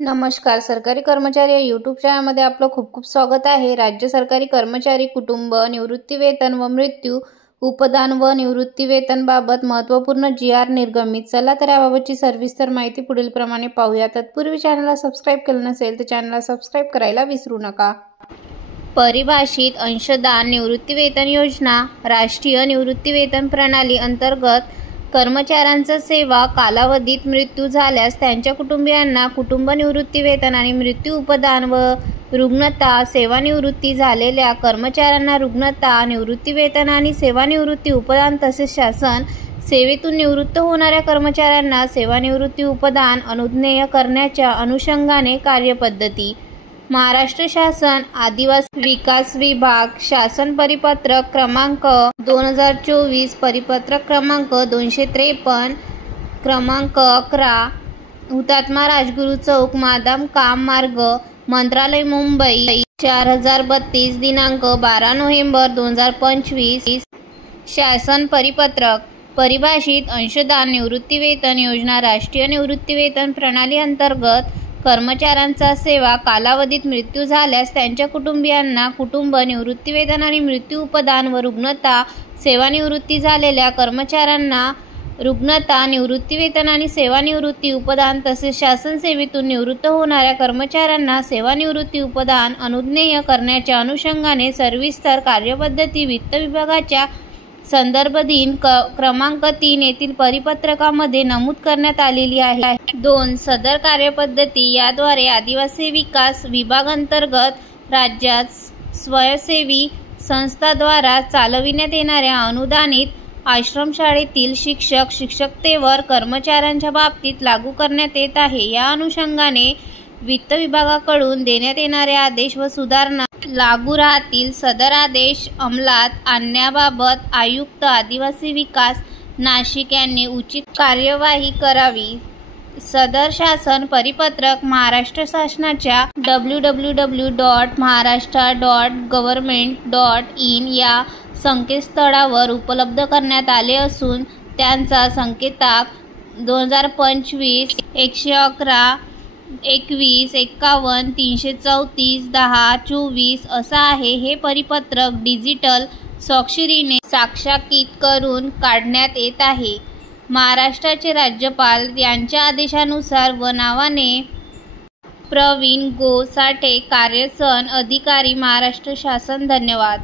नमस्कार. सरकारी कर्मचारी या यूट्यूब चॅनलमध्ये आपलं खूप खूप स्वागत आहे. राज्य सरकारी कर्मचारी कुटुंब निवृत्तीवेतन व मृत्यू उपदान व निवृत्तीवेतनबाबत महत्त्वपूर्ण जी.आर. निर्गमित. चला तर याबाबतची सविस्तर माहिती पुढील प्रमाणे पाहूया. तत्पूर्वी चॅनलला सबस्क्राईब केलं नसेल तर चॅनलला सबस्क्राईब करायला विसरू नका. परिभाषित अंशदान निवृत्तीवेतन योजना राष्ट्रीय निवृत्तीवेतन प्रणाली अंतर्गत कर्मचाऱ्यांचा सेवा कालावधीत मृत्यू झाल्यास त्यांच्या कुटुंबियांना कुटुंब निवृत्तीवेतन आणि मृत्यू उपदान व रुग्णता सेवानिवृत्ती झालेल्या कर्मचाऱ्यांना रुग्णता निवृत्तीवेतन आणि सेवानिवृत्ती उपदान तसेच शासन सेवेतून निवृत्त होणाऱ्या कर्मचाऱ्यांना सेवानिवृत्ती उपदान अनुज्ञेय करण्याच्या अनुषंगाने कार्यपद्धती. महाराष्ट्र शासन आदिवासी विकास विभाग शासन परिपत्रक क्रमांक 2024 परिपत्रक क्रमांक 253 क्रमांक 11 हुतात्मा राजगुरू चौक मादाम काम मार्ग मंत्रालय मुंबई 4032 दिनांक 12 नोव्हेंबर 2025. शासन परिपत्रक परिभाषित अंशदान निवृत्तीवेतन योजना राष्ट्रीय निवृत्तीवेतन प्रणाली अंतर्गत कर्मचाऱ्यांचा सेवा कालावधीत मृत्यू झाल्यास त्यांच्या कुटुंबियांना कुटुंब निवृत्तीवेतन आणि मृत्यू उपदान व रुग्णता सेवानिवृत्ती झालेल्या कर्मचाऱ्यांना रुग्णता निवृत्तीवेतन आणि सेवानिवृत्ती उपदान तसेच शासन सेवेतून निवृत्त होणाऱ्या कर्मचाऱ्यांना सेवानिवृत्ती उपदान अनुज्ञेय करण्याच्या अनुषंगाने सविस्तर कार्यपद्धती वित्त विभागाच्या संदर्भ दिन क्रमांक 3 येथील परिपत्रकामध्ये नमूद करण्यात आलेली आहे. 2. सदर कार्यपद्धती याद्वारे आदिवासी विकास विभागांतर्गत राज्यात स्वयंसेवी संस्थांद्वारा चालविण्यात येणाऱ्या अनुदानित आश्रमशाळेतील शिक्षक शिक्षकेतर कर्मचाऱ्यांच्या बाबतीत लागू करण्यात येत आहे. या अनुषंगाने वित्त विभागाकडून देण्यात येणारे आदेश व सुधारणा लागू राहतील. सदर आदेश अंमलात आणण्याबाबत आयुक्त आदिवासी विकास नाशिक यांनी उचित कार्यवाही करावी. सदर शासन परिपत्रक महाराष्ट्र शासनाच्या www.maharashtra.government.in या संकेतस्थळावर उपलब्ध करण्यात आले असून त्यांचा संकेतांक 2025 111 21 51 334 10 24 असा आहे. हे परिपत्रक डिजिटल स्वाक्षरीने साक्षांकित करून काढण्यात येत आहे. महाराष्ट्राचे राज्यपाल यांच्या आदेशानुसार व नावाने प्रवीण गो साठे कार्यसन अधिकारी महाराष्ट्र शासन. धन्यवाद.